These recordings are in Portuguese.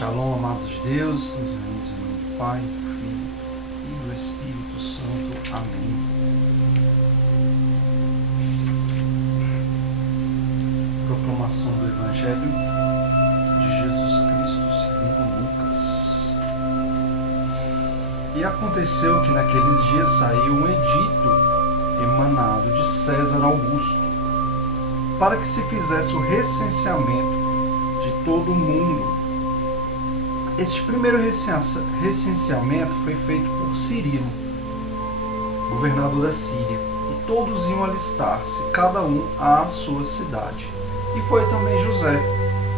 Shalom, amados de Deus, nos reunidos em nome do Pai, do Filho e do Espírito Santo. Amém. Proclamação do Evangelho de Jesus Cristo segundo Lucas. E aconteceu que naqueles dias saiu um edito emanado de César Augusto, para que se fizesse o recenseamento de todo o mundo. Este primeiro recenseamento foi feito por Cirilo, governador da Síria, e todos iam alistar-se, cada um à sua cidade. E foi também José,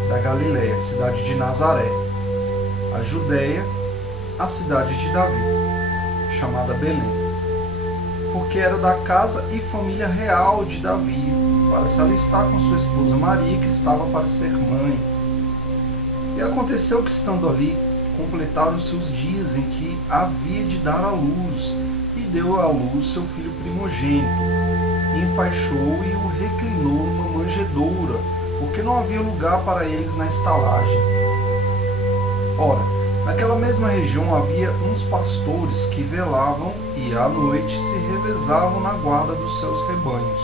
da Galiléia, cidade de Nazaré, a Judéia, a cidade de Davi, chamada Belém, porque era da casa e família real de Davi, para se alistar com sua esposa Maria, que estava para ser mãe. E aconteceu que, estando ali, completaram-se os dias em que havia de dar à luz, e deu à luz seu filho primogênito, e enfaixou e o reclinou numa manjedoura, porque não havia lugar para eles na estalagem. Ora, naquela mesma região havia uns pastores que velavam e à noite se revezavam na guarda dos seus rebanhos.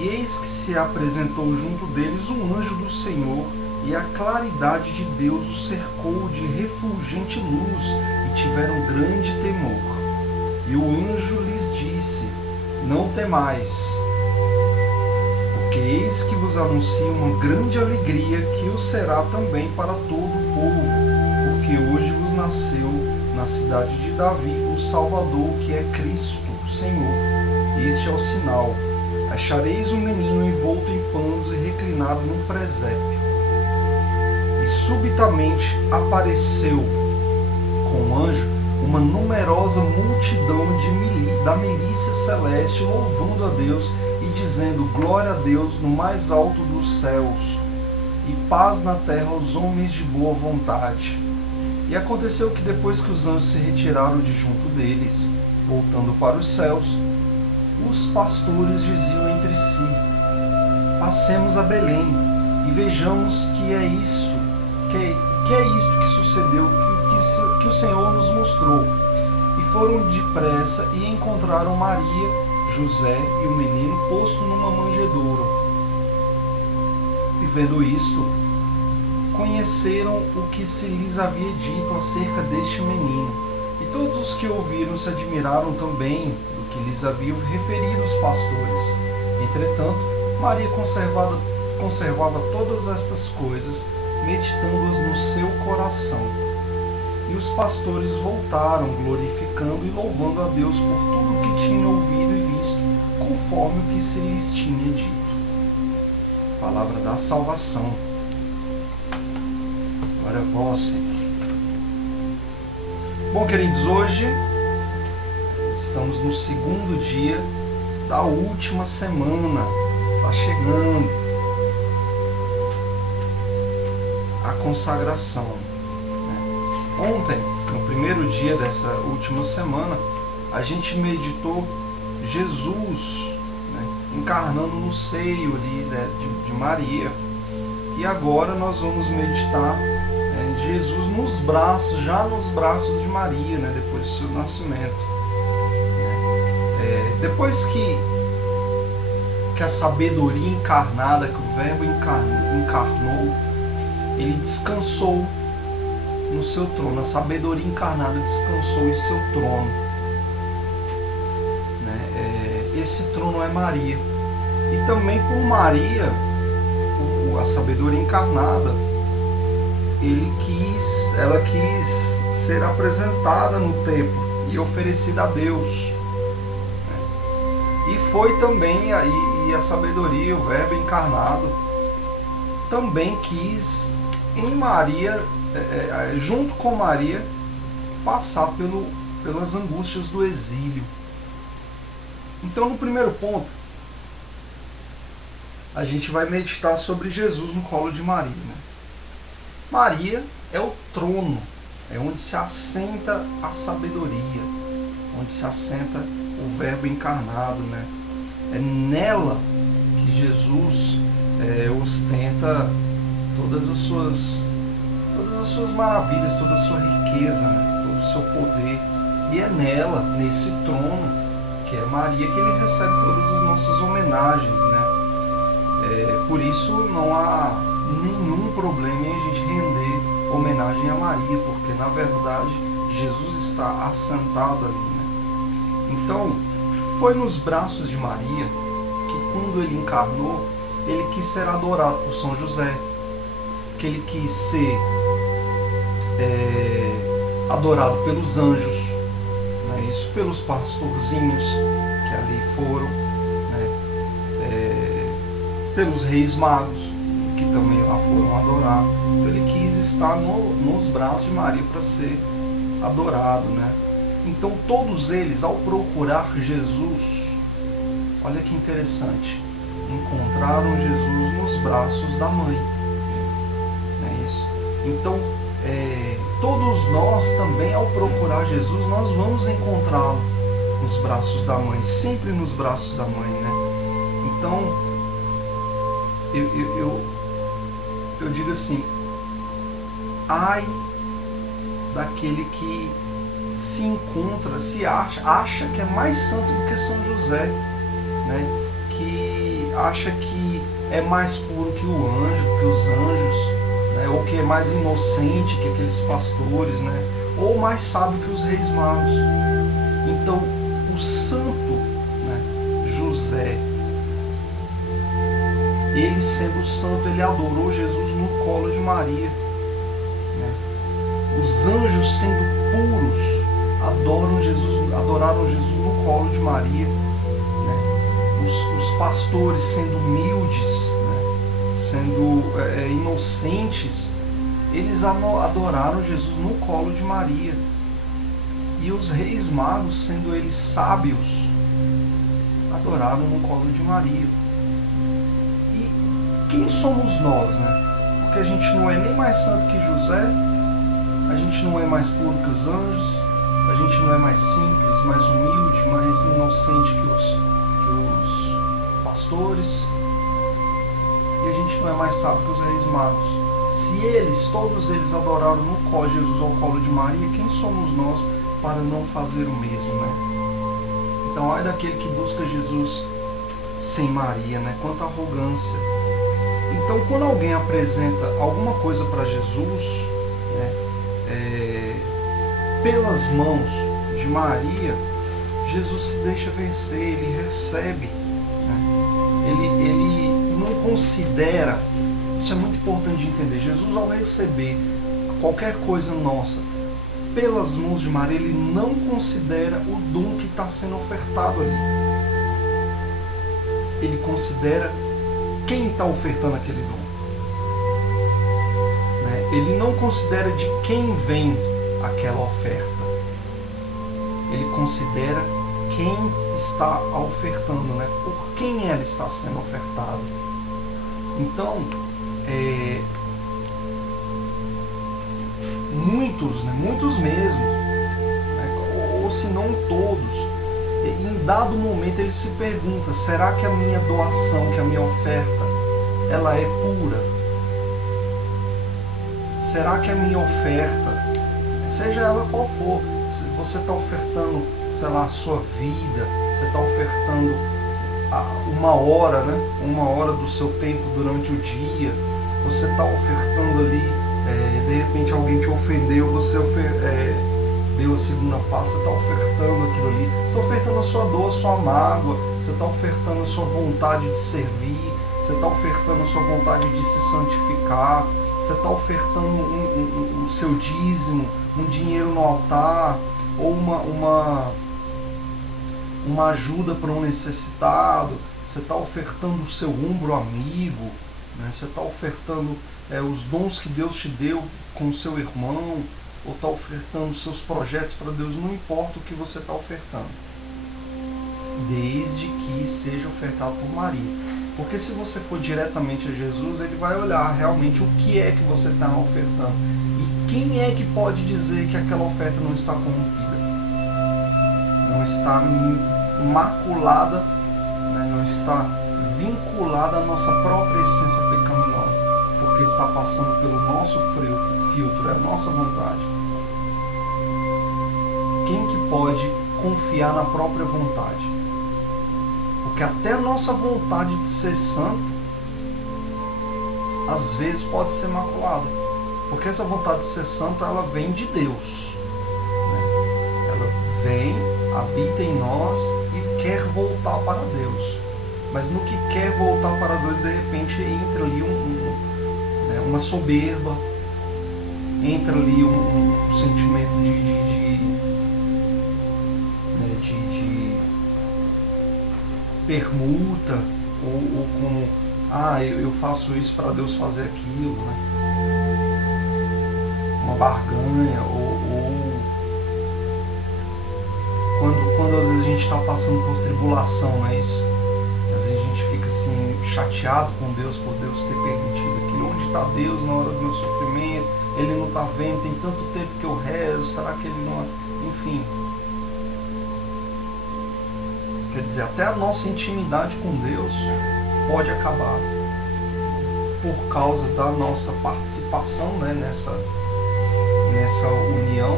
E eis que se apresentou junto deles um anjo do Senhor, e a claridade de Deus os cercou de refulgente luz, e tiveram grande temor. E o anjo lhes disse: Não temais, porque eis que vos anuncio uma grande alegria, que o será também para todo o povo, porque hoje vos nasceu na cidade de Davi o Salvador, que é Cristo, o Senhor. Este é o sinal: achareis um menino envolto em panos e reclinado num presépio. E subitamente apareceu com o anjo uma numerosa multidão da milícia celeste, louvando a Deus e dizendo: Glória a Deus no mais alto dos céus, e paz na terra aos homens de boa vontade. E aconteceu que, depois que os anjos se retiraram de junto deles, voltando para os céus, os pastores diziam entre si: Passemos a Belém e vejamos que é isto que sucedeu, que o Senhor nos mostrou. E foram depressa e encontraram Maria, José e o menino posto numa manjedoura. E vendo isto, conheceram o que se lhes havia dito acerca deste menino. E todos os que ouviram se admiraram também do que lhes haviam referido os pastores. Entretanto, Maria conservava todas estas coisas, meditando-as no seu coração. E os pastores voltaram, glorificando e louvando a Deus por tudo o que tinham ouvido e visto, conforme o que se lhes tinha dito. Palavra da salvação. Glória a vós, Senhor. Bom, queridos, hoje estamos no segundo dia da última semana. Está chegando a consagração. Ontem, no primeiro dia dessa última semana, a gente meditou Jesus, encarnando no seio ali, de Maria. E agora nós vamos meditar Jesus nos braços, já nos braços de Maria, depois do seu nascimento. Depois que a sabedoria encarnada, que o Verbo encarnou, ele descansou no seu trono. A sabedoria encarnada descansou em seu trono. Esse trono é Maria. E também por Maria, a sabedoria encarnada, ela quis ser apresentada no templo e oferecida a Deus. E foi também e a sabedoria, o Verbo encarnado, também quis em Maria, junto com Maria, passar pelas angústias do exílio. Então, no primeiro ponto, a gente vai meditar sobre Jesus no colo de Maria. Maria é o trono, é onde se assenta a sabedoria, onde se assenta o Verbo encarnado. É nela que Jesus ostenta todas as suas todas as suas maravilhas, toda a sua riqueza, né? Todo o seu poder. E é nela, nesse trono, que é Maria, que ele recebe todas as nossas homenagens, né? Por isso não há nenhum problema em a gente render homenagem a Maria, porque na verdade Jesus está assentado ali, né? Então, foi nos braços de Maria que, quando ele encarnou, ele quis ser adorado por São José, que ele quis ser adorado pelos anjos, né? Isso, pelos pastorzinhos que ali foram, né? Pelos reis magos que também lá foram adorar. Então ele quis estar nos braços de Maria para ser adorado, né? Então todos eles, ao procurar Jesus, olha que interessante, encontraram Jesus nos braços da mãe. Não é isso? Então, todos nós também, ao procurar Jesus, nós vamos encontrá-lo nos braços da mãe, sempre nos braços da mãe, né? Então, eu digo assim, ai daquele que se encontra, acha que é mais santo do que São José, né? Que acha que é mais puro que o anjo, que os anjos, né? Ou que é mais inocente que aqueles pastores, né? Ou mais sábio que os reis magos. Então, o santo, né, José, ele sendo santo, ele adorou Jesus no colo de Maria, né? Os anjos sendo puros adoraram Jesus no colo de Maria, né? Os pastores sendo humildes, né? Sendo inocentes, eles adoraram Jesus no colo de Maria. E os reis magos, sendo eles sábios, adoraram no colo de Maria. E quem somos nós, né? Porque a gente não é nem mais santo que José, a gente não é mais puro que os anjos, a gente não é mais simples, mais humilde, mais inocente que os pastores, e a gente não é mais sábio que os reis magos. Se todos eles adoraram no colo de Jesus, ao colo de Maria, quem somos nós para não fazer o mesmo, né? Então, ai daquele que busca Jesus sem Maria, né? Quanta arrogância. Então, quando alguém apresenta alguma coisa para Jesus, né, pelas mãos de Maria, Jesus se deixa vencer, ele recebe, né? Ele não considera, isso é muito importante de entender, Jesus, ao receber qualquer coisa nossa pelas mãos de Maria, ele não considera o dom que está sendo ofertado ali. Ele considera quem está ofertando aquele dom, né? Ele não considera de quem vem aquela oferta. Ele considera quem está ofertando, né? Por quem ela está sendo ofertada. Então, muitos mesmo, né? Ou se não todos, em dado momento ele se pergunta, será que a minha doação, que a minha oferta, ela é pura? Será que a minha oferta, seja ela qual for, se você está ofertando, sei lá, a sua vida, você está ofertando uma hora, né? Uma hora do seu tempo durante o dia, você está ofertando ali, de repente alguém te ofendeu, você deu a segunda face, você está ofertando aquilo ali, você está ofertando a sua dor, a sua mágoa, você está ofertando a sua vontade de servir, você está ofertando a sua vontade de se santificar, você está ofertando o seu dízimo, um dinheiro no altar, ou uma ajuda para um necessitado, você está ofertando o seu ombro amigo, né? Você está ofertando os dons que Deus te deu com o seu irmão, ou está ofertando seus projetos para Deus, não importa o que você está ofertando, desde que seja ofertado por Maria. Porque se você for diretamente a Jesus, ele vai olhar realmente o que é que você está ofertando. E quem é que pode dizer que aquela oferta não está corrompida? Não está maculada, né? Não está vinculada à nossa própria essência pecaminosa. porque está passando pelo nosso filtro, é a nossa vontade. Quem que pode confiar na própria vontade? Porque até a nossa vontade de ser santo, às vezes pode ser maculada. Porque essa vontade de ser santo, ela vem de Deus. Ela vem, habita em nós e quer voltar para Deus. Mas no que quer voltar para Deus, de repente entra ali uma soberba, entra ali um sentimento de permuta, ou como, eu faço isso para Deus fazer aquilo, né? Uma barganha, ou quando às vezes a gente está passando por tribulação, não é isso? Às vezes a gente fica assim, chateado com Deus por Deus ter permitido aquilo. Onde está Deus na hora do meu sofrimento? Ele não está vendo, tem tanto tempo que eu rezo, será que ele não... Enfim. Quer dizer, até a nossa intimidade com Deus pode acabar por causa da nossa participação, né, nessa união,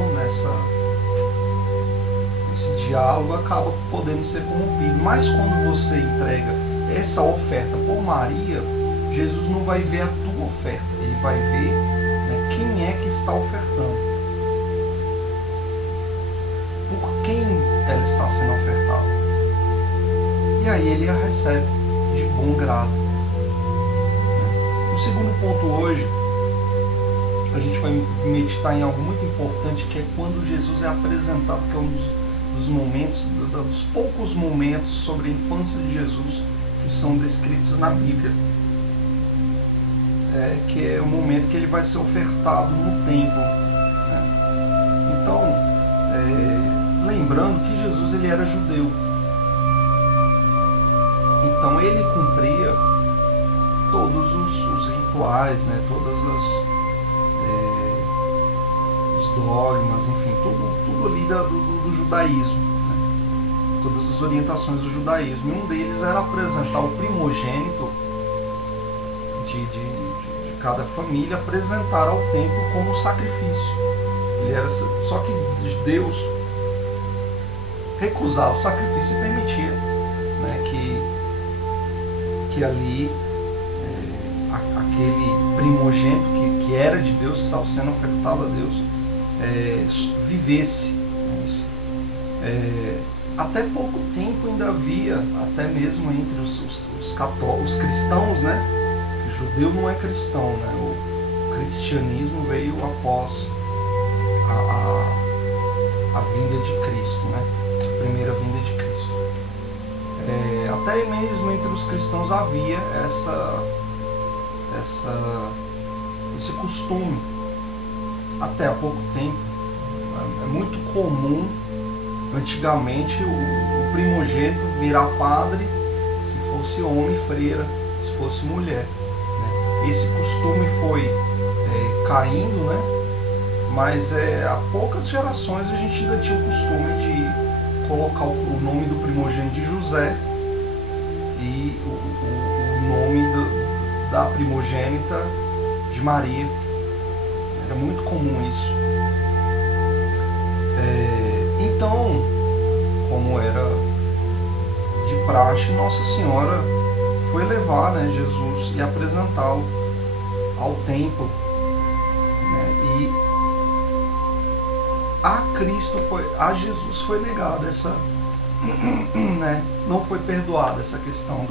esse diálogo acaba podendo ser corrompido. Mas quando você entrega essa oferta por Maria, Jesus não vai ver a tua oferta, ele vai ver, né, quem é que está ofertando, por quem ela está sendo ofertada. E aí ele a recebe de bom grado. O segundo ponto hoje, a gente vai meditar em algo muito importante, que é quando Jesus é apresentado, que é um dos momentos, dos poucos momentos sobre a infância de Jesus que são descritos na Bíblia. Que é o momento que ele vai ser ofertado no templo. Né? Então, lembrando que Jesus ele era judeu. Então ele cumpria todos os rituais, né? Todas os dogmas, enfim, tudo ali do judaísmo, né? Todas as orientações do judaísmo. E um deles era apresentar o primogênito de cada família, apresentar ao templo como sacrifício. Só que Deus recusava o sacrifício e permitia, né, que ali aquele primogênito que era de Deus, que estava sendo ofertado a Deus, vivesse. Até pouco tempo ainda havia, até mesmo entre os cristãos, né? Que judeu não é cristão, né? O cristianismo veio após a vinda de Cristo, né? A primeira vinda de Cristo. Até mesmo entre os cristãos havia esse costume. Até há pouco tempo. É muito comum, antigamente, o primogênito virar padre, se fosse homem, freira, se fosse mulher. Né? Esse costume foi caindo, né? Mas há poucas gerações a gente ainda tinha o costume de colocar o nome do primogênito de José e o nome da primogênita de Maria. Era muito comum isso. Então, como era de praxe, Nossa Senhora foi levar, né, Jesus e apresentá-lo ao templo. Né, e a Jesus foi negada né, não foi perdoada essa questão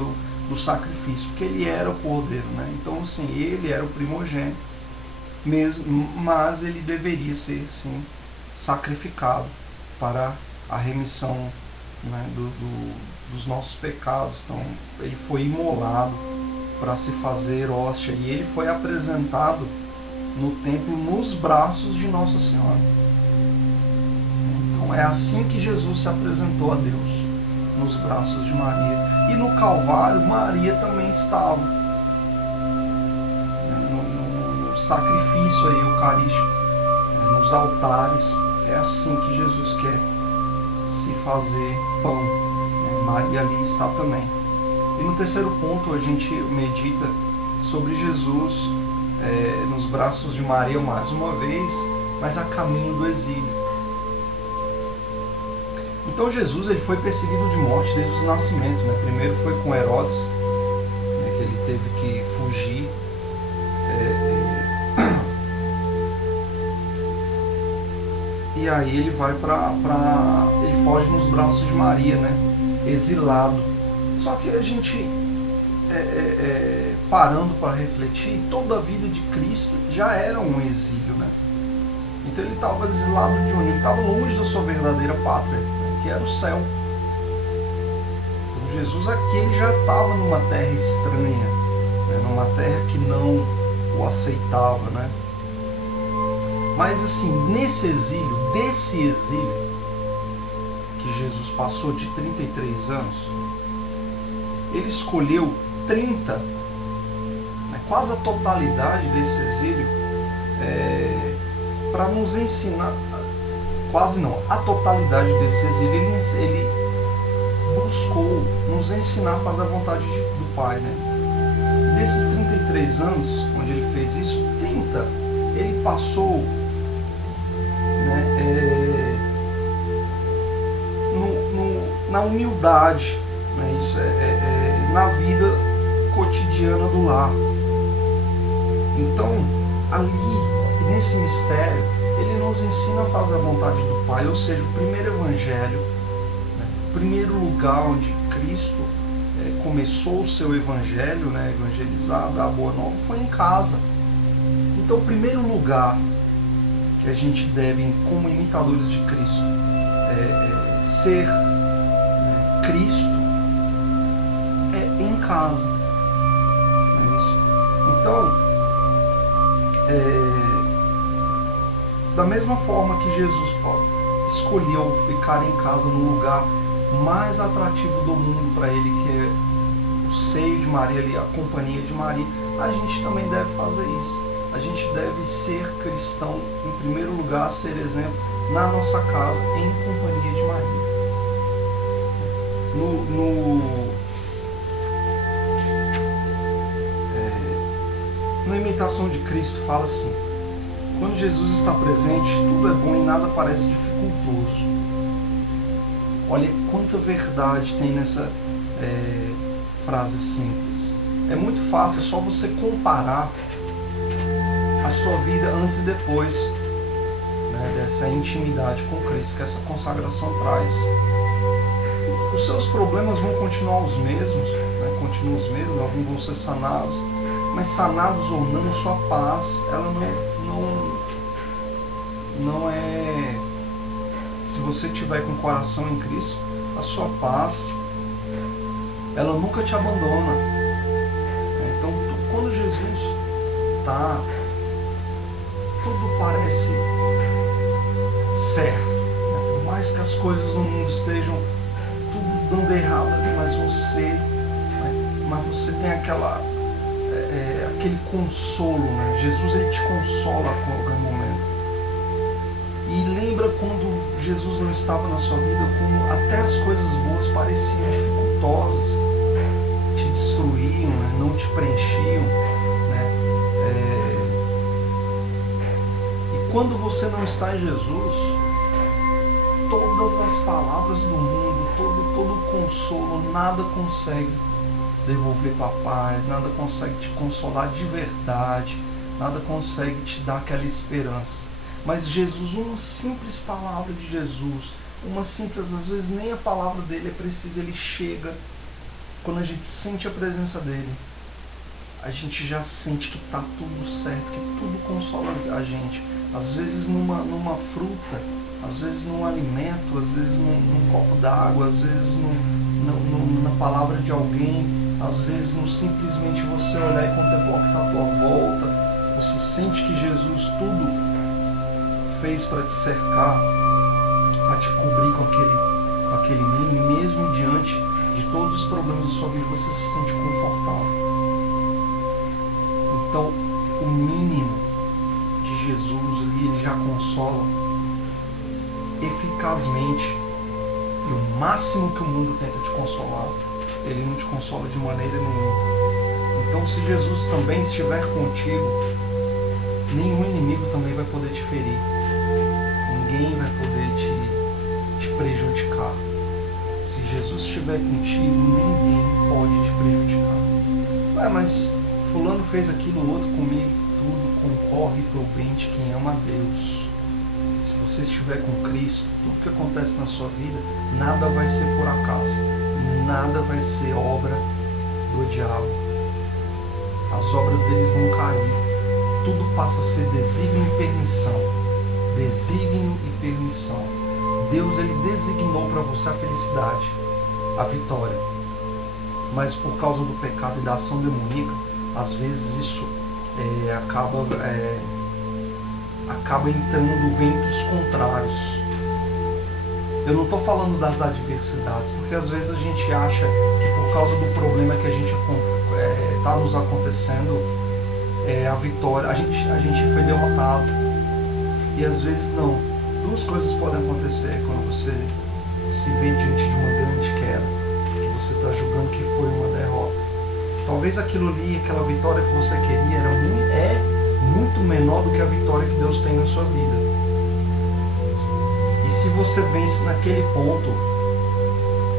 do sacrifício, porque ele era o cordeiro, né? Então, sim, ele era o primogênito, mesmo, mas ele deveria ser, sim, sacrificado para a remissão, né, dos nossos pecados. Então, ele foi imolado para se fazer hóstia, e ele foi apresentado no templo nos braços de Nossa Senhora. Então, é assim que Jesus se apresentou a Deus, nos braços de Maria. E no Calvário, Maria também estava, no sacrifício aí eucarístico, nos altares. É assim que Jesus quer se fazer pão. Maria ali está também. E no terceiro ponto a gente medita sobre Jesus nos braços de Maria mais uma vez, mas a caminho do exílio. Então Jesus ele foi perseguido de morte desde o nascimento, né? Primeiro foi com Herodes, né, que ele teve que fugir. E aí ele vai ele foge nos braços de Maria, né? Exilado. Só que a gente parando para refletir, toda a vida de Cristo já era um exílio, né? Então ele estava exilado de onde? Ele estava longe da sua verdadeira pátria, né? Que era o céu. Então Jesus aqui ele já estava numa terra estranha, né? Numa terra que não o aceitava, né? Mas assim, nesse exílio, desse exílio que Jesus passou de 33 anos, ele escolheu 30, né, quase a totalidade desse exílio, para nos ensinar, quase não, a totalidade desse exílio, ele buscou nos ensinar a fazer a vontade do Pai, né? Desses 33 anos, onde ele fez isso, 30 ele passou, né, na humildade, né, isso na vida cotidiana do lar. Então, ali, nesse mistério, ele nos ensina a fazer a vontade do Pai, ou seja, o primeiro evangelho, né, o primeiro lugar onde Cristo começou o seu evangelho, né, evangelizar, dar a boa nova, foi em casa. Então, o primeiro lugar que a gente deve, como imitadores de Cristo, ser, né, Cristo, é em casa. Não é isso? Então, da mesma forma que Jesus escolheu ficar em casa no lugar mais atrativo do mundo para ele, que é o seio de Maria, ali, a companhia de Maria, a gente também deve fazer isso. A gente deve ser cristão, em primeiro lugar, ser exemplo na nossa casa, em companhia de Maria. Na imitação de Cristo fala assim: quando Jesus está presente, tudo é bom e nada parece dificultoso. Olha quanta verdade tem nessa frase simples. É muito fácil, é só você comparar a sua vida antes e depois, né, dessa intimidade com Cristo que essa consagração traz. Os seus problemas vão continuar os mesmos, né, continuam os mesmos, alguns vão ser sanados, mas sanados ou não, sua paz, ela não é... Se você tiver com o coração em Cristo, a sua paz, ela nunca te abandona. Então, quando Jesus está, tudo parece certo, né? Por mais que as coisas no mundo estejam tudo dando errado ali, mas você tem aquele consolo, né? Jesus ele te consola a qualquer momento. E lembra quando Jesus não estava na sua vida, como até as coisas boas pareciam dificultosas, te destruíam, né? Não te preenchiam, né? E quando você não está em Jesus, todas as palavras do mundo, todo consolo, nada consegue devolver tua paz, nada consegue te consolar de verdade, nada consegue te dar aquela esperança. Mas Jesus, uma simples palavra de Jesus, uma simples, às vezes nem a palavra dele é precisa, ele chega, quando a gente sente a presença dele, a gente já sente que está tudo certo, que tudo consola a gente. Às vezes numa fruta, às vezes num alimento, às vezes num copo d'água, às vezes na palavra de alguém, às vezes no simplesmente você olhar e contemplar o que está à tua volta. Você sente que Jesus tudo fez para te cercar, para te cobrir com aquele mínimo, e mesmo diante de todos os problemas da sua vida, você se sente confortável. Então, o mínimo de Jesus ali, ele já consola eficazmente, e o máximo que o mundo tenta te consolar, ele não te consola de maneira nenhuma. Então, se Jesus também estiver contigo, nenhum inimigo também vai poder te ferir. Ninguém vai poder te prejudicar. Se Jesus estiver contigo, ninguém pode te prejudicar. Ué, mas fulano fez aquilo, outro comigo, tudo concorre para o bem de quem ama a Deus. Se você estiver com Cristo, tudo que acontece na sua vida, nada vai ser por acaso. Nada vai ser obra do diabo. As obras deles vão cair. Tudo passa a ser desígnio e permissão. Desígnio e permissão. Deus, ele designou para você a felicidade, a vitória. Mas por causa do pecado e da ação demoníaca, às vezes isso acaba entrando ventos contrários. Eu não estou falando das adversidades, porque às vezes a gente acha que por causa do problema que a gente está nos acontecendo, a vitória, a gente foi derrotado. E às vezes não. Duas coisas podem acontecer quando você se vê diante de uma grande queda, que você está julgando que foi uma derrota. Talvez aquilo ali, aquela vitória que você queria, é muito menor do que a vitória que Deus tem na sua vida. E se você vence naquele ponto,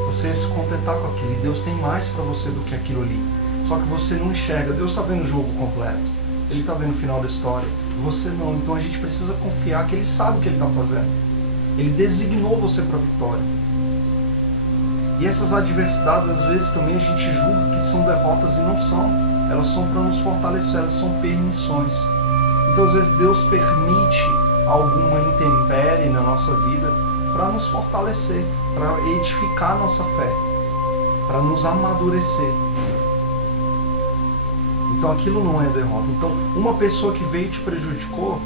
você se contentar com aquilo, e Deus tem mais para você do que aquilo ali. Só que você não enxerga. Deus está vendo o jogo completo, Ele está vendo o final da história, você não. Então a gente precisa confiar que Ele sabe o que Ele está fazendo. Ele designou você para a vitória. E essas adversidades, às vezes também a gente julga que são derrotas, e não são. Elas são para nos fortalecer, elas são permissões. Então às vezes Deus permite alguma intempérie na nossa vida para nos fortalecer, para edificar a nossa fé, para nos amadurecer. Então aquilo não é derrota. Então uma pessoa que veio e te prejudicou,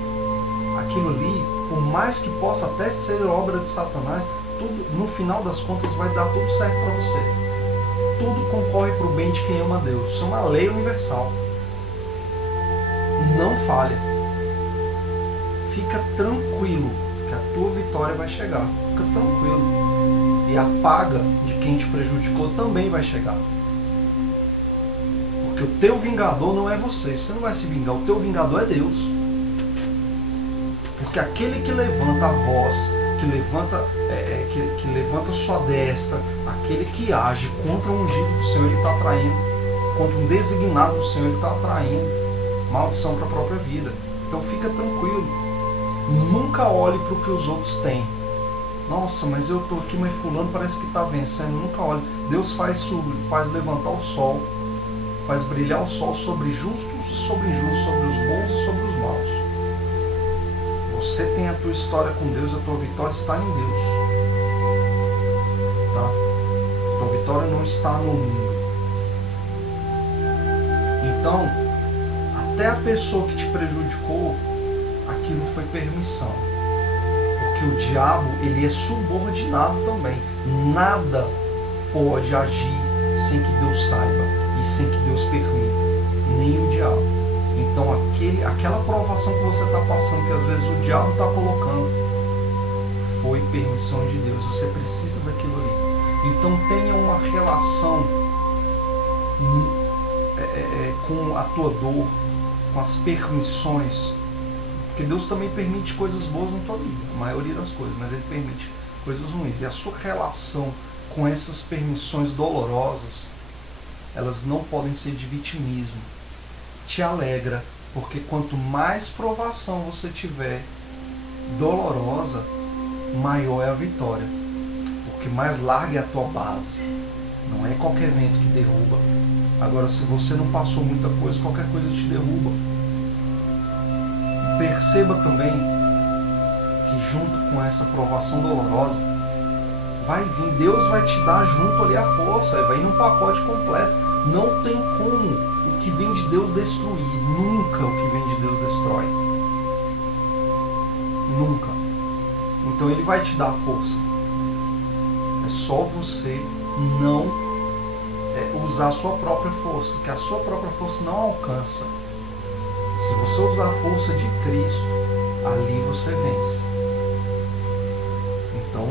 aquilo ali, por mais que possa até ser obra de Satanás, tudo, no final das contas vai dar tudo certo para você. Tudo concorre para o bem de quem ama a Deus. Isso é uma lei universal. Não falha. Fica tranquilo que a tua vitória vai chegar. Fica tranquilo. E a paga de quem te prejudicou também vai chegar. Porque o teu vingador não é você. Você não vai se vingar. O teu vingador é Deus. Porque aquele que levanta a voz, que levanta sua destra, aquele que age contra um ungido do Senhor, ele está atraindo. Contra um designado do Senhor, ele está atraindo maldição para a própria vida. Então fica tranquilo. Nunca olhe para o que os outros têm. Nossa, mas eu estou aqui, mas fulano parece que está vencendo. Nunca olhe. Deus faz levantar o sol, faz brilhar o sol sobre justos e sobre injustos, sobre os bons e sobre os maus. Você tem a tua história com Deus, a tua vitória está em Deus. Tá? A tua vitória não está no mundo. Então, até a pessoa que te prejudicou, aquilo foi permissão. Porque o diabo, ele é subordinado também. Nada pode agir sem que Deus saiba e sem que Deus permita. Nem o diabo. Então aquela provação que você está passando, que às vezes o diabo está colocando, foi permissão de Deus. Você precisa daquilo ali. Então tenha uma relação com a tua dor, com as permissões. Porque Deus também permite coisas boas na tua vida, a maioria das coisas, mas Ele permite coisas ruins. E a sua relação com essas permissões dolorosas, elas não podem ser de vitimismo. Te alegra, porque quanto mais provação você tiver dolorosa, maior é a vitória. Porque mais larga é a tua base. Não é qualquer vento que derruba. Agora, se você não passou muita coisa, qualquer coisa te derruba. Perceba também que junto com essa provação dolorosa, vai vir, Deus vai te dar junto ali a força, vai ir num pacote completo. Não tem como o que vem de Deus destruir. Nunca o que vem de Deus destrói. Nunca. Então Ele vai te dar força. É só você não usar a sua própria força, que a sua própria força não alcança. Se você usar a força de Cristo, ali você vence. Então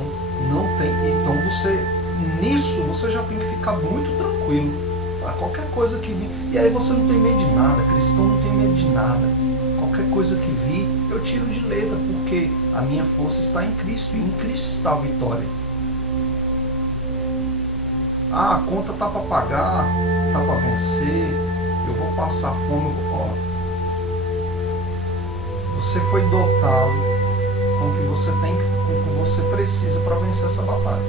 nisso você já tem que ficar muito tranquilo. Qualquer coisa que vir. E aí você não tem medo de nada. Cristão não tem medo de nada. qualquer coisa que vi, eu tiro de letra, porque a minha força está em Cristo, e em Cristo está a vitória. Ah, a conta tá para pagar, tá para vencer, eu vou passar fome, você foi dotado com o que você tem, com o que você precisa para vencer essa batalha.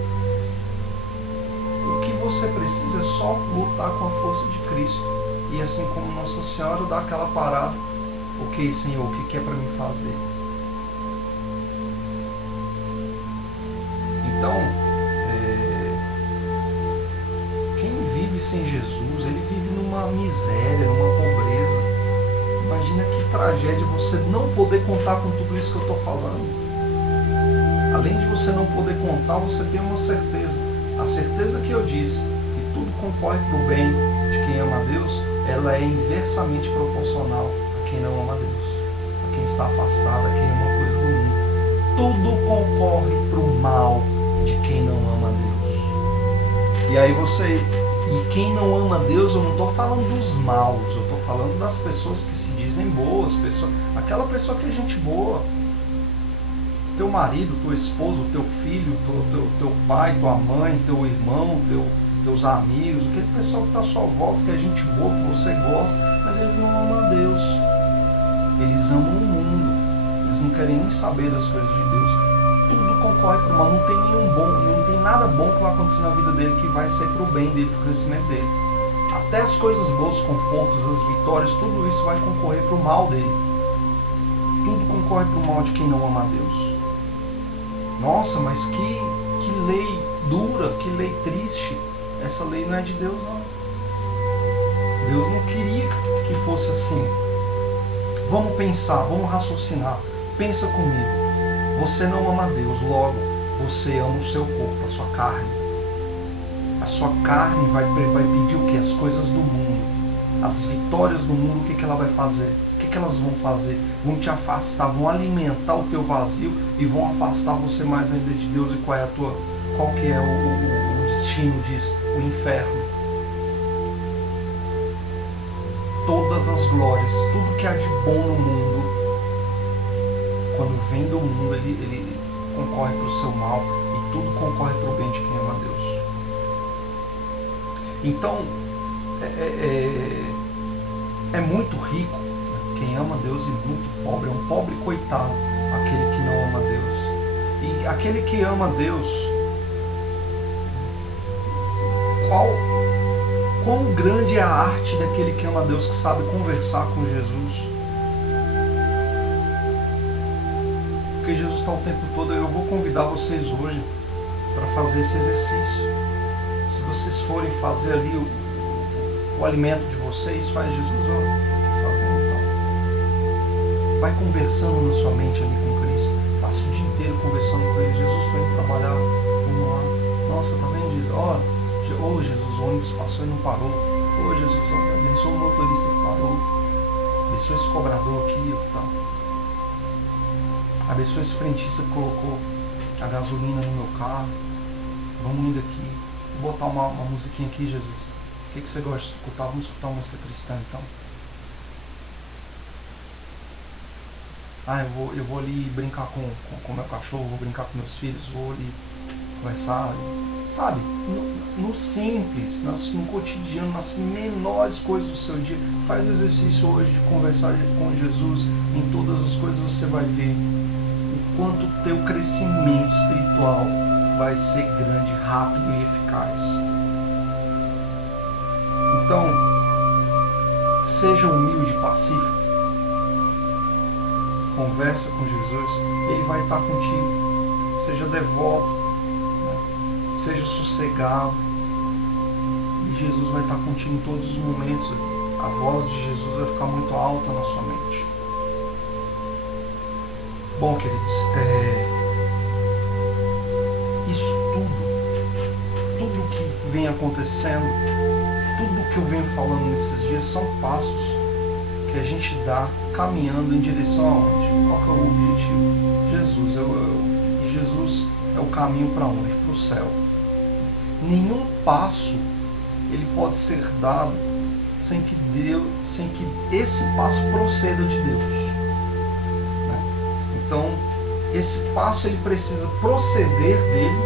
O que você precisa é só lutar com a força de Cristo. E assim como Nossa Senhora dá aquela parada, ok, Senhor, o que é para me fazer? Então, quem vive sem Jesus, ele vive numa miséria, numa pobreza. Imagina que tragédia você não poder contar com tudo isso que eu estou falando. Além de você não poder contar, você tem uma certeza. A certeza que eu disse, que tudo concorre para o bem de quem ama a Deus, ela é inversamente proporcional a quem não ama a Deus, a quem está afastado, a quem ama uma coisa do mundo. Tudo concorre para o mal de quem não ama a Deus. E aí e quem não ama a Deus, eu não estou falando dos maus, eu estou falando das pessoas que se dizem boas, aquela pessoa que é gente boa. Teu marido, tua esposa, teu filho, teu pai, tua mãe, teu irmão, teus amigos, aquele pessoal que está à sua volta, que é gente boa, que você gosta, mas eles não amam a Deus. Eles amam o mundo, eles não querem nem saber das coisas de Deus. Tudo concorre para o mal, não tem nada bom que vai acontecer na vida dele que vai ser para o bem dele, para o crescimento dele. Até as coisas boas, os confortos, as vitórias, tudo isso vai concorrer para o mal dele. Tudo concorre para o mal de quem não ama a Deus. Nossa, mas que lei dura, que lei triste. Essa lei não é de Deus, não. Deus não queria que fosse assim. Vamos pensar, vamos raciocinar. Pensa comigo. Você não ama a Deus, logo você ama o seu corpo, a sua carne. A sua carne vai pedir o quê? As coisas do mundo. As vitórias do mundo, o que ela vai fazer? O que elas vão fazer? Vão te afastar, vão alimentar o teu vazio e vão afastar você mais ainda de Deus. E qual que é o destino disso? O inferno. Todas as glórias, tudo que há de bom no mundo, quando vem do mundo, ele concorre para o seu mal, e tudo concorre para o bem de quem ama a Deus. Então, é muito rico quem ama a Deus e muito pobre. É um pobre coitado aquele que não ama a Deus. E aquele que ama a Deus, quão grande é a arte daquele que ama a Deus, que sabe conversar com Jesus. Porque Jesus está o tempo todo. Eu vou convidar vocês hoje para fazer esse exercício. Se vocês forem fazer ali o alimento de vocês, faz Jesus, ó, estou fazendo então. Vai conversando na sua mente ali com Cristo. Passa o dia inteiro conversando com Ele. Jesus, estou indo trabalhar, vamos lá. Nossa, tá vendo? Diz, ó, Jesus, o ônibus passou e não parou. Ô Jesus, ó, abençoa o motorista que parou. Abençoa esse cobrador aqui e tal. Abençoa esse frentista que colocou a gasolina no meu carro. Vamos indo aqui. Vou botar uma musiquinha aqui, Jesus. O que você gosta de escutar? Vamos escutar uma música cristã então. Ah, eu vou ali brincar com meu cachorro, vou brincar com meus filhos, vou ali conversar. Sabe? No simples, no cotidiano, nas menores coisas do seu dia. Faz o exercício hoje de conversar com Jesus. Em todas as coisas você vai ver o quanto o teu crescimento espiritual vai ser grande, rápido e eficaz. Então, seja humilde e pacífico. Conversa com Jesus, Ele vai estar contigo. Seja devoto, né? Seja sossegado. E Jesus vai estar contigo em todos os momentos. A voz de Jesus vai ficar muito alta na sua mente. Bom, queridos, isso tudo que vem acontecendo, tudo que eu venho falando nesses dias são passos que a gente dá caminhando em direção aonde? Qual que é o objetivo? Jesus. E Jesus é o caminho para onde? Para o céu. Nenhum passo ele pode ser dado sem que esse passo proceda de Deus. Então, esse passo ele precisa proceder dele,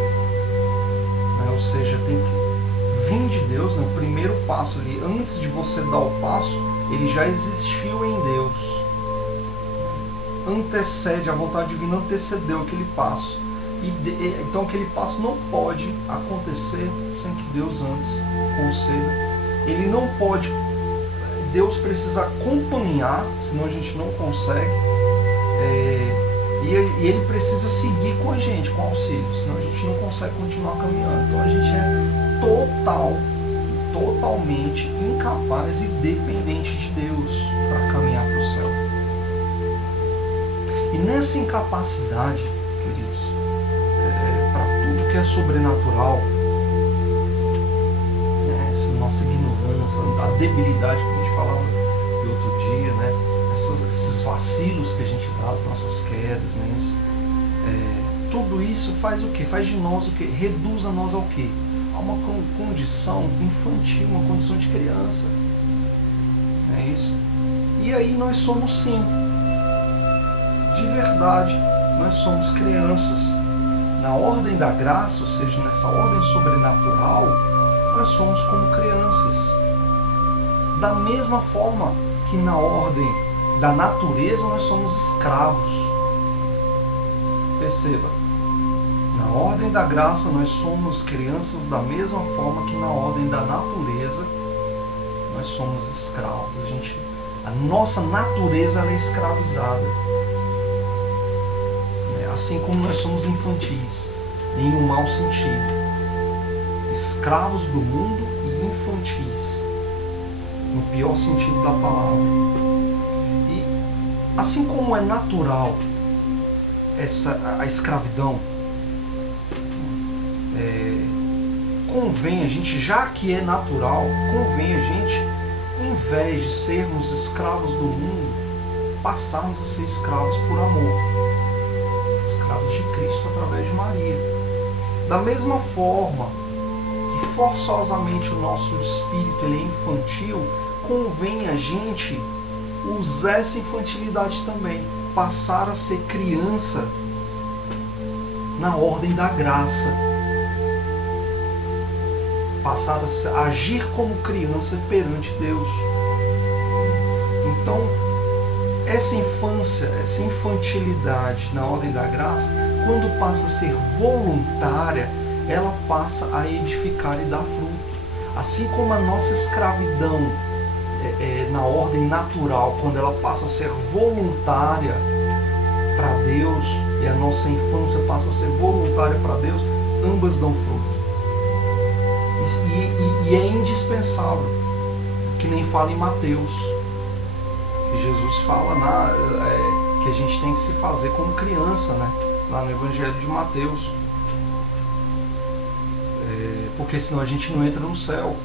né? Ou seja, tem que vir de Deus, né? O primeiro passo ali, antes de você dar o passo, ele já existiu em Deus. Antecede, a vontade divina antecedeu aquele passo. Então aquele passo não pode acontecer sem que Deus antes conceda. Ele não pode, Deus precisa acompanhar, senão a gente não consegue, e ele precisa seguir com a gente, com auxílio, senão a gente não consegue continuar caminhando. Então a gente é totalmente incapaz e dependente de Deus para caminhar para o céu. E nessa incapacidade, queridos, para tudo que é sobrenatural, né, essa nossa ignorância, a debilidade que a gente falava no outro dia, né, esses vacilos que a gente dá, as nossas quedas, né, tudo isso faz o quê? Faz de nós o quê? Reduz a nós ao quê? A uma condição infantil, uma condição de criança. Não é isso? E aí nós somos sim, de verdade, nós somos crianças. Na ordem da graça, ou seja, nessa ordem sobrenatural, nós somos como crianças. Da mesma forma que na ordem da natureza nós somos escravos. Perceba, na ordem da graça nós somos crianças da mesma forma que na ordem da natureza nós somos escravos. A nossa natureza ela é escravizada. Assim como nós somos infantis, em um mau sentido. Escravos do mundo e infantis, no pior sentido da palavra. E assim como é natural a escravidão, convém a gente, já que é natural, convém a gente, em vez de sermos escravos do mundo, passarmos a ser escravos por amor. Escravos de Cristo através de Maria. Da mesma forma que forçosamente o nosso espírito ele é infantil, convém a gente usar essa infantilidade também, passar a ser criança na ordem da graça, passar a agir como criança perante Deus. Então, essa infância, essa infantilidade na ordem da graça, quando passa a ser voluntária, ela passa a edificar e dar fruto. Assim como a nossa escravidão na ordem natural, quando ela passa a ser voluntária para Deus, e a nossa infância passa a ser voluntária para Deus, ambas dão fruto. E é indispensável, que nem fala em Mateus. Jesus fala que a gente tem que se fazer como criança, né? Lá no Evangelho de Mateus. Porque senão a gente não entra no céu.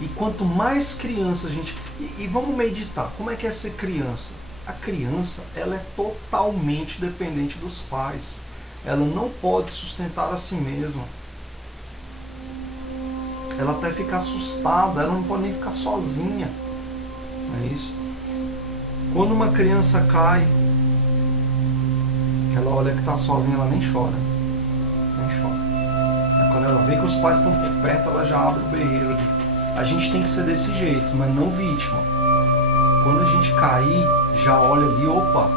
E quanto mais criança a gente... E vamos meditar, como é que é ser criança? A criança, ela é totalmente dependente dos pais. Ela não pode sustentar a si mesma. Ela até fica assustada, ela não pode nem ficar sozinha. É isso. Quando uma criança cai, ela olha que está sozinha, ela nem chora. Nem chora. Aí quando ela vê que os pais estão por perto, ela já abre o berreiro ali. A gente tem que ser desse jeito, mas não vítima. Quando a gente cair, já olha ali, opa,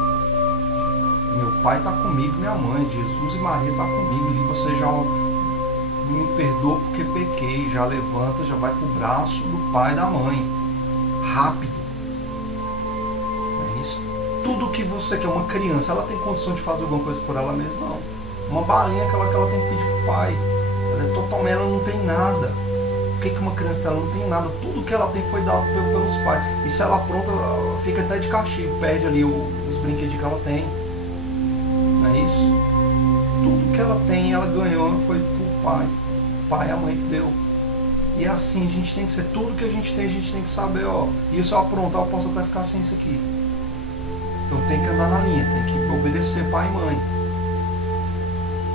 meu pai está comigo, minha mãe, Jesus e Maria está comigo. E você já me perdoa porque pequei, já levanta, já vai pro braço do pai e da mãe. Rápido. É isso. Tudo que você quer, uma criança, ela tem condição de fazer alguma coisa por ela mesma? Não. Uma balinha que ela tem que pedir pro pai. Ela é totalmente, ela não tem nada. O que uma criança tem? Ela não tem nada. Tudo que ela tem foi dado pelos pais. E se ela apronta, ela fica até de castigo. Perde ali os brinquedinhos que ela tem. Não é isso? Tudo que ela tem, ela ganhou, foi pro pai. O pai e a mãe que deu. E assim a gente tem que ser. Tudo que a gente tem que saber, ó. E se eu aprontar, eu posso até ficar sem isso aqui. Então tem que andar na linha, tem que obedecer pai e mãe.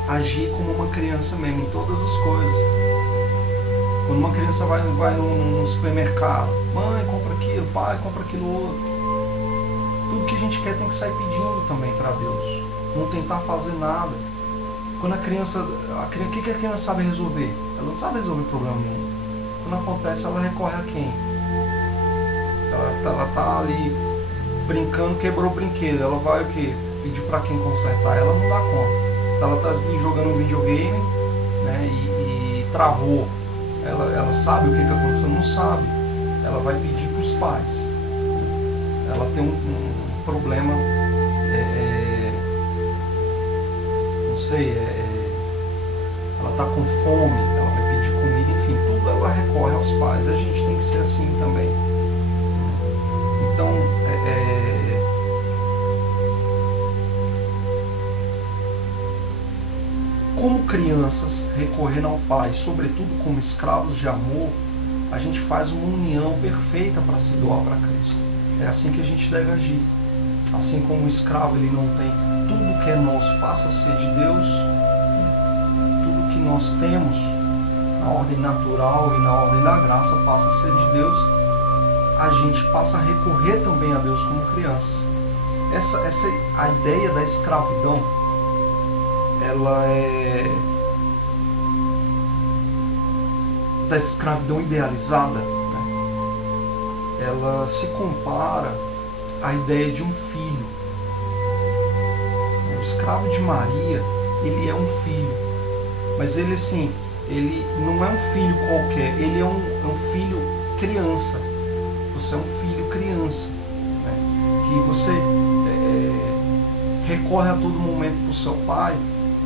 Agir como uma criança mesmo, em todas as coisas. Quando uma criança vai num supermercado, mãe, compra aquilo, pai, compra aquilo outro. Tudo que a gente quer tem que sair pedindo também para Deus. Não tentar fazer nada. Quando o que a criança sabe resolver? Ela não sabe resolver problema nenhum. Quando acontece, ela recorre a quem? Se ela tá ali brincando, quebrou o brinquedo, ela vai o quê? Pedir para quem consertar? Ela não dá conta. Se ela tá ali jogando um videogame, né, e travou, ela sabe o que aconteceu? Não sabe. Ela vai pedir para os pais. Ela tem um problema, não sei, ela está com fome, ela vai pedir comida, enfim, tudo ela recorre aos pais. A gente tem que ser assim também. Então, como crianças recorrendo ao pai, sobretudo como escravos de amor, a gente faz uma união perfeita para se doar para Cristo. É assim que a gente deve agir. Assim como o escravo ele não tem, tudo que é nosso passa a ser de Deus, tudo que nós temos na ordem natural e na ordem da graça passa a ser de Deus, a gente passa a recorrer também a Deus como crianças. Essa a ideia da escravidão, ela é da escravidão idealizada, né? Ela se compara à ideia de um filho. O escravo de Maria, ele é um filho, mas ele assim, ele não é um filho qualquer, ele é um filho criança. Você é um filho criança, né? Que você recorre a todo momento para o seu pai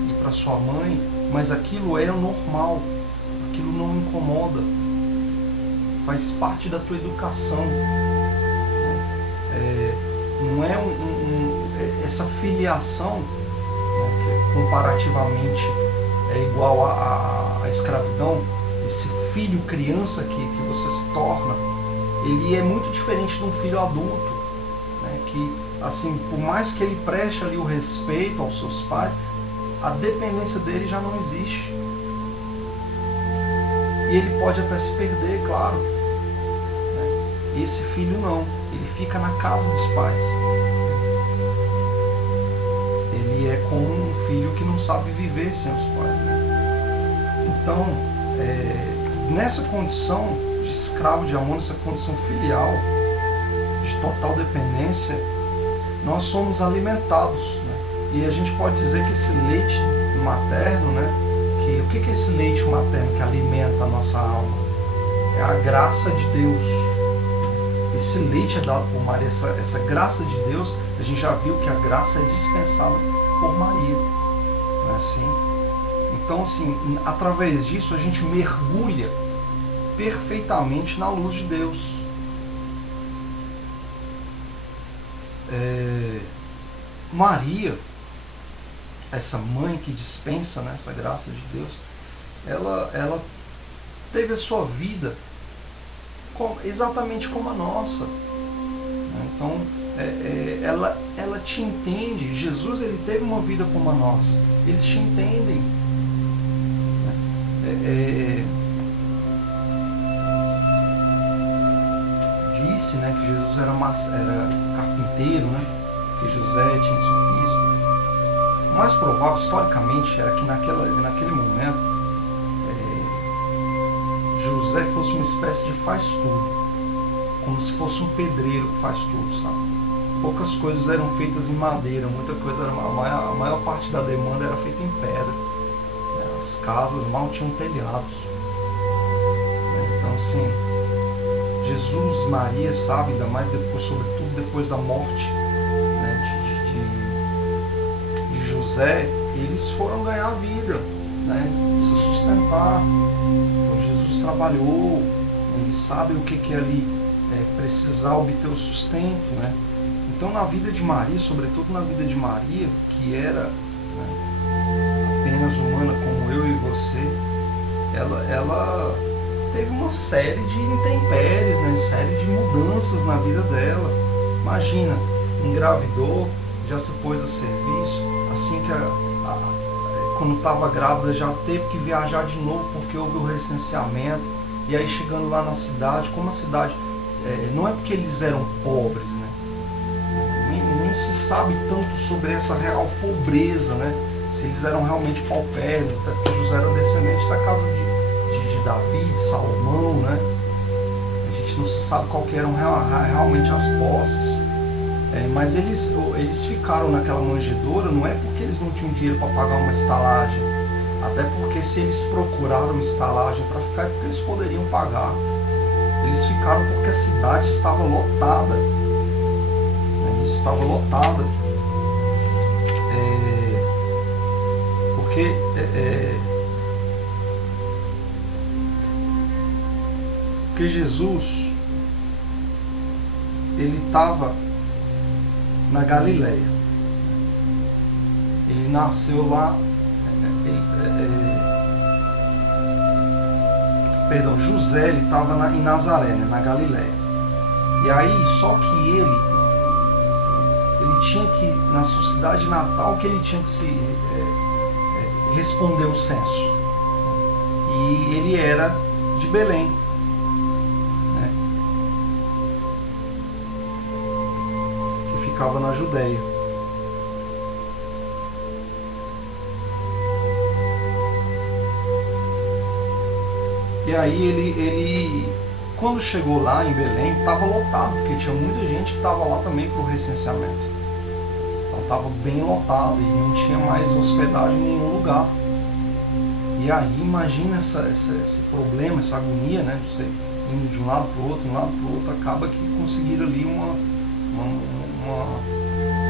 e para sua mãe, mas aquilo é normal, aquilo não incomoda, faz parte da tua educação. Não é essa filiação, né, que comparativamente é igual à escravidão, esse filho criança que você se torna, ele é muito diferente de um filho adulto, né, que assim, por mais que ele preste ali o respeito aos seus pais, a dependência dele já não existe. E ele pode até se perder, claro. Né? Esse filho não, ele fica na casa dos pais. Ele é como um filho que não sabe viver sem os pais. Né? Então, nessa condição de escravo de amor, nessa condição filial, de total dependência, nós somos alimentados. Né? E a gente pode dizer que esse leite materno, né? O que é esse leite materno que alimenta a nossa alma? É a graça de Deus. Esse leite é dado por Maria, essa graça de Deus, a gente já viu que a graça é dispensada por Maria. Não é assim? Então, assim, através disso a gente mergulha perfeitamente na luz de Deus. Maria, essa mãe que dispensa, né, essa graça de Deus, ela teve a sua vida exatamente como a nossa. Então, ela te entende. Jesus, ele teve uma vida como a nossa. Eles te entendem. Disse, né, que Jesus era carpinteiro, né, que José tinha seu ofício. O mais provável, historicamente, era que naquele momento José fosse uma espécie de faz-tudo, como se fosse um pedreiro que faz tudo, sabe? Poucas coisas eram feitas em madeira, muita coisa a maior parte da demanda era feita em pedra. Né? As casas mal tinham telhados. Então, assim, Jesus, Maria, sabe, ainda mais depois, sobretudo depois da morte, né, de José, eles foram ganhar a vida, né, se sustentar. Então Jesus trabalhou, eles sabem o que é ali precisar obter o sustento, né? Então na vida de Maria, sobretudo na vida de Maria, que era, né, apenas humana como eu e você, ela teve uma série de intempéries, né, série de mudanças na vida dela. Imagina, engravidou, já se pôs a serviço, assim que quando estava grávida já teve que viajar de novo porque houve o recenseamento, e aí chegando lá na cidade, como a cidade, não é porque eles eram pobres, né, se sabe tanto sobre essa real pobreza, né? Se eles eram realmente paupérrimos, até porque José era descendente da casa de Davi, de Salomão, né? A gente não se sabe qual que eram realmente as posses. Mas eles ficaram naquela manjedoura não é porque eles não tinham dinheiro para pagar uma estalagem, até porque se eles procuraram uma estalagem para ficar é porque eles poderiam pagar. Eles ficaram porque a cidade estava lotada, estava lotada, porque Jesus ele estava na Galileia. Ele nasceu lá, José ele estava em Nazaré, né, na Galileia. E aí, só que ele tinha que, na sua cidade natal, que ele tinha que se responder o censo. E ele era de Belém, né, que ficava na Judéia. E aí ele quando chegou lá em Belém, estava lotado, porque tinha muita gente que estava lá também para o recenseamento. Então estava bem lotado e não tinha mais hospedagem em nenhum lugar. E aí imagina esse problema, essa agonia, né? Você indo de um lado para o outro, acaba que conseguiram ali um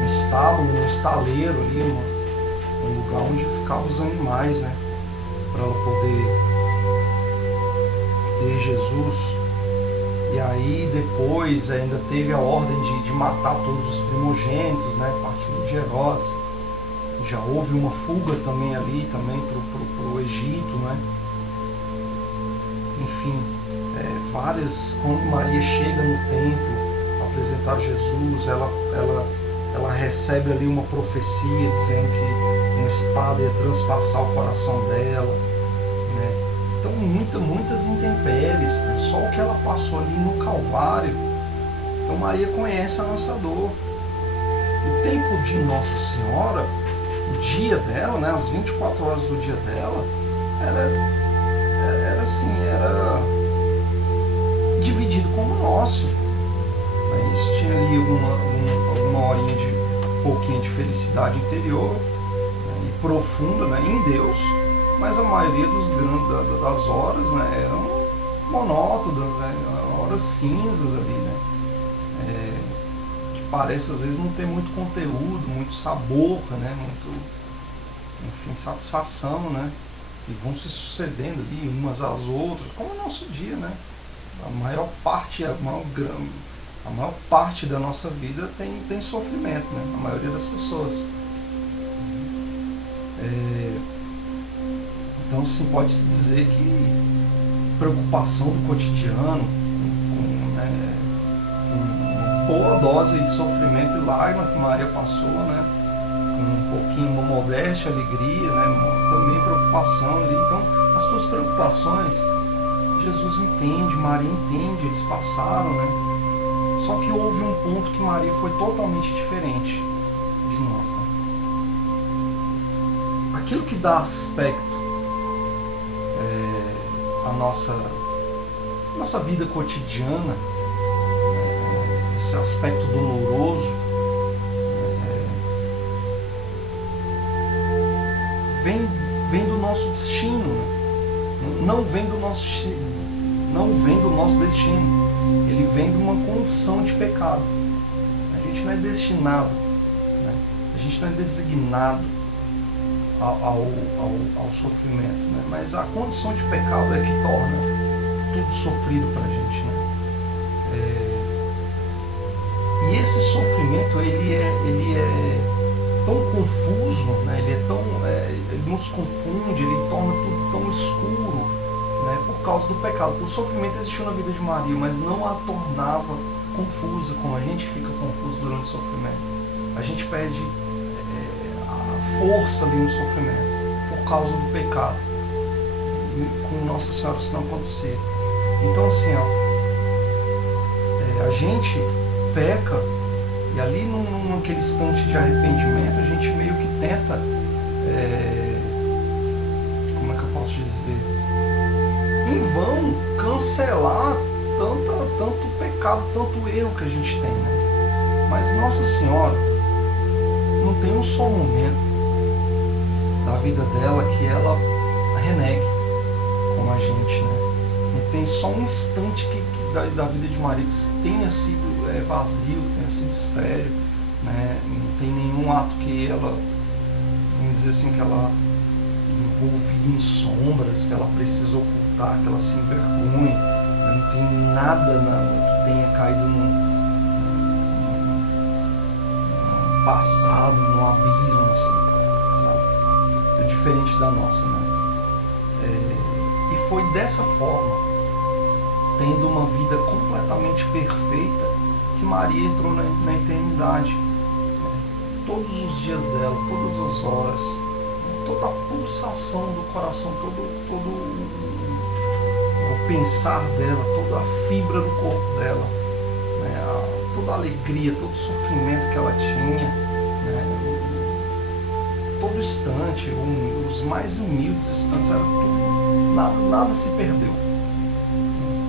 estábulo, um estaleiro ali, um lugar onde ficavam os animais, né? Para ela poder ter Jesus. E aí depois ainda teve a ordem de matar todos os primogênitos, né, partindo de Herodes. Já houve uma fuga também ali, também pro Egito, né. Enfim, quando Maria chega no templo para apresentar Jesus, ela recebe ali uma profecia dizendo que uma espada ia transpassar o coração dela, né. Então muitas intempéries, né? Só o que ela passou ali no Calvário. Então Maria conhece a nossa dor. O tempo de Nossa Senhora, o dia dela, né? As 24 horas do dia dela, era dividido como o nosso. Isso tinha ali alguma horinha de pouquinho de felicidade interior, né? E profunda, né? Em Deus. Mas a maioria das horas, né, eram monótonas, né, horas cinzas ali, né, que parece às vezes não ter muito conteúdo, muito sabor, né, muito, enfim, satisfação, né, e vão se sucedendo ali umas às outras, como o nosso dia, né. A maior parte da nossa vida tem sofrimento, né, a maioria das pessoas. Então, sim, pode-se dizer que preocupação do cotidiano, com uma boa dose de sofrimento e lágrima que Maria passou, né, com um pouquinho uma modéstia, alegria, né, também preocupação ali. Então, as tuas preocupações, Jesus entende, Maria entende, eles passaram, né. Só que houve um ponto que Maria foi totalmente diferente de nós, né. Aquilo que dá aspecto a nossa vida cotidiana, esse aspecto doloroso, vem do nosso destino, não vem do nosso destino, ele vem de uma condição de pecado. A gente não é destinado, né? A gente não é designado ao sofrimento, né? Mas a condição de pecado é que torna tudo sofrido para a gente, né? E esse sofrimento ele é tão confuso, né? Ele nos confunde, ele torna tudo tão escuro, né? Por causa do pecado. O sofrimento existiu na vida de Maria, mas não a tornava confusa, como a gente fica confuso durante o sofrimento. A gente perde força ali no sofrimento por causa do pecado. E com Nossa Senhora isso não acontecia. Então assim, a gente peca E ali, naquele instante de arrependimento, a gente meio que tenta, como é que eu posso dizer, em vão cancelar tanto pecado, tanto erro que a gente tem, né? Mas Nossa Senhora não tem um só momento da vida dela que ela renegue como a gente, né? Não tem só um instante da vida de Maria que tenha sido vazio, tenha sido estéril, né? Não tem nenhum ato que ela, vamos dizer assim, que ela envolvida em sombras, que ela precisa ocultar, que ela se envergonhe, né? Não tem nada que tenha caído num passado, num abismo, assim, sabe? É diferente da nossa, né? E foi dessa forma, tendo uma vida completamente perfeita, que Maria entrou na eternidade. Todos os dias dela, todas as horas, toda a pulsação do coração, todo o pensar dela, toda a fibra do corpo dela, né? Toda a alegria, todo o sofrimento que ela tinha, né? Todo instante, os mais humildes instantes, era tudo, nada se perdeu.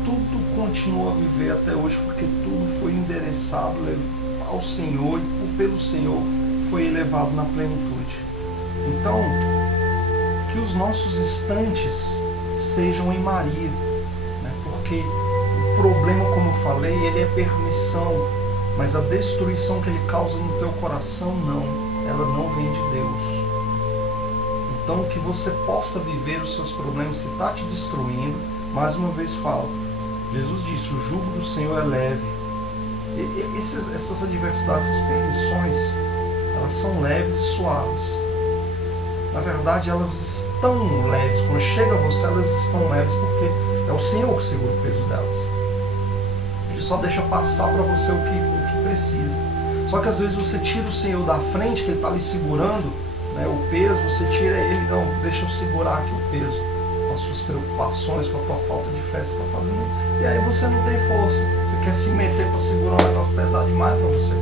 Tudo continua a viver até hoje, porque tudo foi endereçado ao Senhor e pelo Senhor foi elevado na plenitude. Então, que os nossos instantes sejam em Maria, né? Porque o problema, como eu falei, ele é permissão, mas a destruição que ele causa no teu coração, não, ela não vem de Deus. Então, que você possa viver os seus problemas, se está te destruindo, mais uma vez falo, Jesus disse, o jugo do Senhor é leve. Essas adversidades, essas permissões, elas são leves e suaves. Na verdade, elas estão leves. Quando chega a você, elas estão leves, porque é o Senhor que segura o peso delas. Ele só deixa passar para você o que precisa. Só que às vezes você tira o Senhor da frente, que Ele está ali segurando, né, o peso, você tira Ele, não, deixa eu segurar aqui o peso. Com as suas preocupações, com a tua falta de fé, você está fazendo isso. E aí você não tem força. Você quer se meter para segurar um negócio pesado demais para você.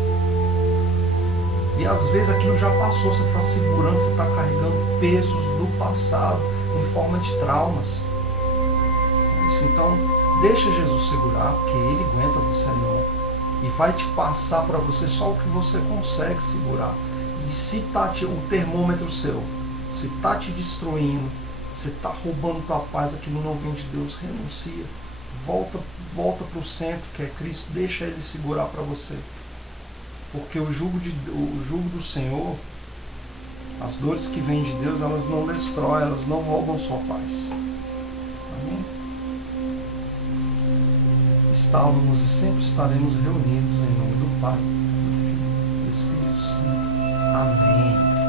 E às vezes aquilo já passou, você está segurando, você está carregando pesos do passado em forma de traumas. Então, deixa Jesus segurar, porque Ele aguenta você não. E vai te passar para você só o que você consegue segurar. E se tá o termômetro seu, se está te destruindo, você está roubando tua paz, aquilo não vem de Deus, renuncia. Volta para o centro, que é Cristo, deixa Ele segurar para você. Porque o jugo do Senhor, as dores que vêm de Deus, elas não destroem, elas não roubam sua paz. Amém? Estávamos e sempre estaremos reunidos em nome do Pai, do Filho e do Espírito Santo. Amém.